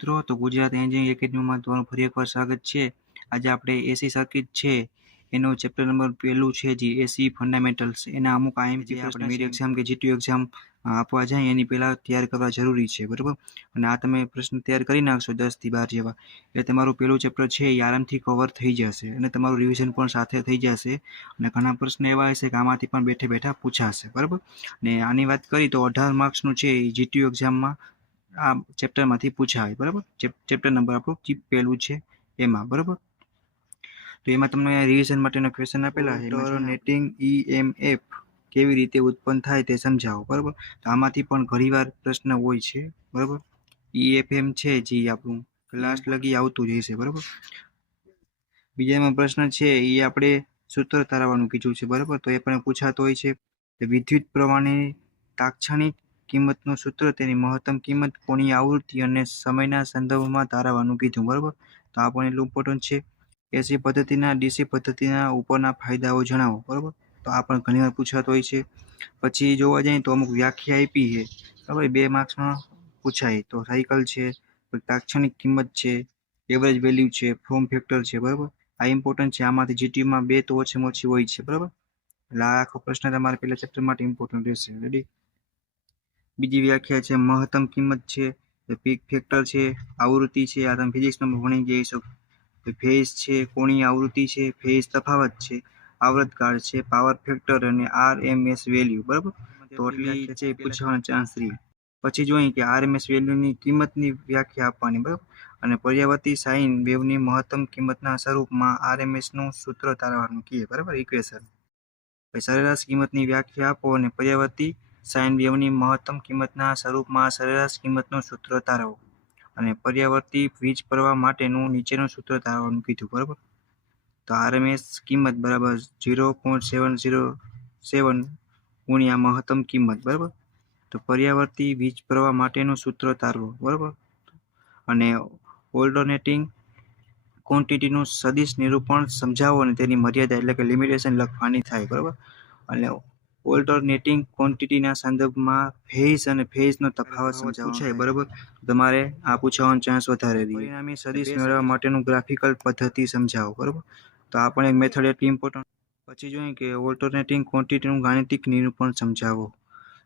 મિત્રો, તો ગુજરાત એન્જિનિયરિંગ એકેડમીમાં તમારું ફરી એકવાર સ્વાગત છે। આજે આપણે એસી સર્કિટ છે એનો ચેપ્ટર નંબર પહેલું છે જે એસી ફંડામેન્ટલ્સ, એના અમુક આઈએમપી આપણે મિડ એક્ઝામ કે જીટીયુ એક્ઝામ આપવા જાય એની પહેલાં તૈયાર કરવા જરૂરી છે, બરાબર। અને આ તમે પ્રશ્ન તૈયાર કરી નાખશો 10 થી 12 જેવા, એટલે તમારું પહેલું ચેપ્ટર છે એ આરામથી કવર થઈ જશે અને તમારું રિવિઝન પણ સાથે થઈ જશે। અને ઘણા પ્રશ્ન એવા હશે કે આમાંથી પણ બેઠે બેઠા પૂછાશે, બરાબર। ને આની વાત કરી તો 18 માર્ક્સનું છે એ જીટીયુ એક્ઝામમાં આ ચેપ્ટરમાંથી પૂછાય, બરાબર। ચેપ્ટર નંબર આપણું પહેલું છે એમાં, બરાબર। તો એમાં તમને રિવિઝન માટેના ક્વેશ્ચન આપેલા છે। ઓલ્ટરનેટિંગ ઈએમએફ કેવી રીતે ઉત્પન્ન થાય તે સમજાવો, બરાબર। તો આમાંથી પણ ઘણીવાર પ્રશ્ન હોય છે, બરાબર। ઈએફએમ છે જે આપણું લાસ્ટ લગી આવતું જ હશે, બરાબર। બીજામાં પ્રશ્ન છે એ આપણે સૂત્ર તારવવાનું કીધું છે, બરાબર। તો એ પણ પૂછાતો હોય છે। વિદ્યુત પ્રવાહની તાત્ક્ષણિક કિંમતનું સૂત્ર તેની મહત્તમ કિંમત, કોણીય આવૃત્તિ અને સમયના સંદર્ભમાં તારવવાનું કીધું, બરાબર। તો આ પણ એટલું ઇમ્પોર્ટન્ટ છે। એસી પદ્ધતિના ડીસી પદ્ધતિના ઉપરના ફાયદાઓ જણાવો, બરાબર। તો આ પણ ઘણીવાર પૂછાતો હોય છે। પછી જોવા જઈએ તો અમુક વ્યાખ્યા આપી છે, બરાબર, 2 માર્ક્સમાં પૂછાય। તો સાયકલ છે, તાત્ક્ષણિક કિંમત છે, એવરેજ વેલ્યુ છે, ફોર્મ ફેક્ટર છે, બરાબર। આ ઇમ્પોર્ટન્ટ છે। આમાંથી જીટીયુમાં 2 તો ઓછામાં ઓછી હોય છે, બરાબર। એટલે આ આખો પ્રશ્ન તમારે પહેલા ચેપ્ટર માટે ઇમ્પોર્ટન્ટ રહેશે, રેડી। બીજી વ્યાખ્યા છે મહત્તમ કિંમત છે, પીક ફેક્ટર છે, આવૃત્તિ છે, આ તમે ફિઝિક્સમાં ભણી ગયા છો। ફેઝ છે, કોણીય આવૃત્તિ છે, ફેઝ તફાવત છે, આવર્તકાળ છે, પાવર ફેક્ટર અને આરએમએસ વેલ્યુ, બરાબર। તો એટલી છે પૂછવાનો ચાન્સ રહે। પછી જોઈએ કે આરએમએસ વેલ્યુની કિંમતની વ્યાખ્યા આપવાની, બરાબર। અને પર્યાવર્તી સાઇન વેવની મહત્તમ કિંમતના સ્વરૂપમાં આરએમએસનું સૂત્ર તારવવાનું કહે, બરાબર, ઇક્વેશન। સરેરાશ કિંમતની વ્યાખ્યા આપો અને પર્યાવર્તી સાઇન વેવની મહત્તમ કિંમતના સ્વરૂપમાં સરેરાશ કિંમતનું સૂત્ર તારવો અને પર્યાવર્તી વીજ પ્રવાહ માટેનું નીચેનું સૂત્ર તારવવાનું કીધું, બરાબર। તો આરએમએસ કિંમત બરાબર 0.707 ગુણ્યા મહત્તમ કિંમત, બરાબર। તો પર્યાવર્તી વીજ પ્રવાહ માટેનું સૂત્ર તારવો, બરાબર। અને ઓલ્ટરનેટિંગ ક્વોન્ટિટીનું સદિશ નિરૂપણ સમજાવો અને તેની મર્યાદા એટલે કે લિમિટેશન લખવાની થાય, બરાબર। અને ઓલ્ટરનેટિંગ ક્વોન્ટિટીના સંદર્ભમાં ફેઝ અને ફેઝનો તફાવત સમજાવવાનો, બરાબર। તમારે આ પૂછવાનો ચાન્સ વધારે રહે। પરિણામી સદિશ મેળવવા માટેનું ગ્રાફિકલ પદ્ધતિ સમજાવો, બરાબર। તો આ પણ એક મેથડ એટલી ઇમ્પોર્ટન્ટ। પછી જોઈએ કે ઓલ્ટરનેટિંગ ક્વોન્ટિટીનું ગાણિતિક નિરૂપણ સમજાવો।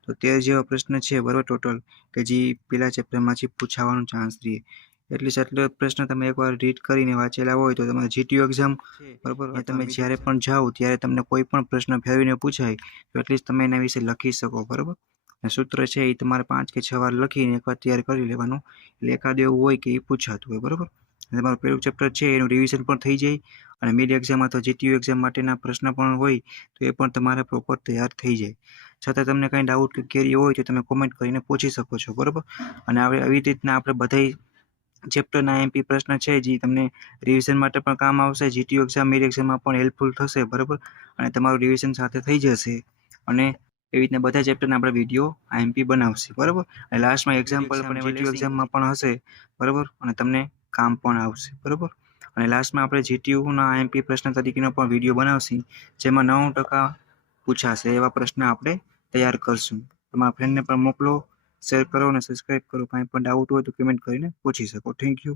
તો 13 જેવા પ્રશ્ન છે, બરાબર, ટોટલ, કે જે પેલા ચેપ્ટરમાંથી પૂછાવાનો ચાન્સ રહે। એટલો પ્રશ્ન તમે એકવાર રીડ કરીને વાંચેલા હોય તો તમારે જીટીયુ એક્ઝામ, બરાબર, તમે જ્યારે પણ જાઓ ત્યારે તમને કોઈ પણ પ્રશ્ન ફેરવીને પૂછાય તો એટલીસ્ટ તમે એના વિશે લખી શકો, બરાબર। સૂત્ર છે એ તમારે 5 કે 6 વાર લખીને એકવાર તૈયાર કરી લેવાનું, એટલે એકાદ એવું હોય કે એ પૂછાતું હોય, બરાબર। તમારું પહેલું ચેપ્ટર છે એનું રિવિઝન પણ થઈ જાય અને મિડ એક્ઝામ અથવા જીટીયુ એક્ઝામ માટેના પ્રશ્ન પણ હોય તો એ પણ તમારે પ્રોપર તૈયાર થઈ જાય। છતાં તમને કંઈ ડાઉટ કે ક્વેરી હોય તો તમે કોમેન્ટ કરીને પૂછી શકો છો, બરાબર। અને આવી રીતના આપણે બધા ચેપ્ટરના એમપી પ્રશ્ન છે જે તમને રિવિઝન માટે પણ કામ આવશે, જીટીયુ એક્ઝામ મિડ એક્ઝામમાં પણ હેલ્પફુલ થશે, બરાબર। અને તમારું રિવિઝન સાથે થઈ જશે અને એવી રીતના બધા ચેપ્ટરના આપણે વિડીયો આઈએમપી બનાવશે, બરાબર। અને લાસ્ટમાં એક્ઝામ્પલ પણ જીટીયુ એક્ઝામમાં પણ હશે, બરાબર, અને તમને કામ પણ આવશે, બરાબર। અને લાસ્ટમાં આપણે જીટીયુના આઈએમપી પ્રશ્ન તરીકેનો પણ વિડીયો બનાવશું જેમાં 90% પૂછાશે એવા પ્રશ્ન આપણે તૈયાર કરશું। તમારા ફ્રેન્ડને પણ મોકલો, શેર કરો અને સબસ્ક્રાઇબ કરો। કાંઈ પણ ડાઉટ હોય તો કમેન્ટ કરીને પૂછી શકો। Thank you.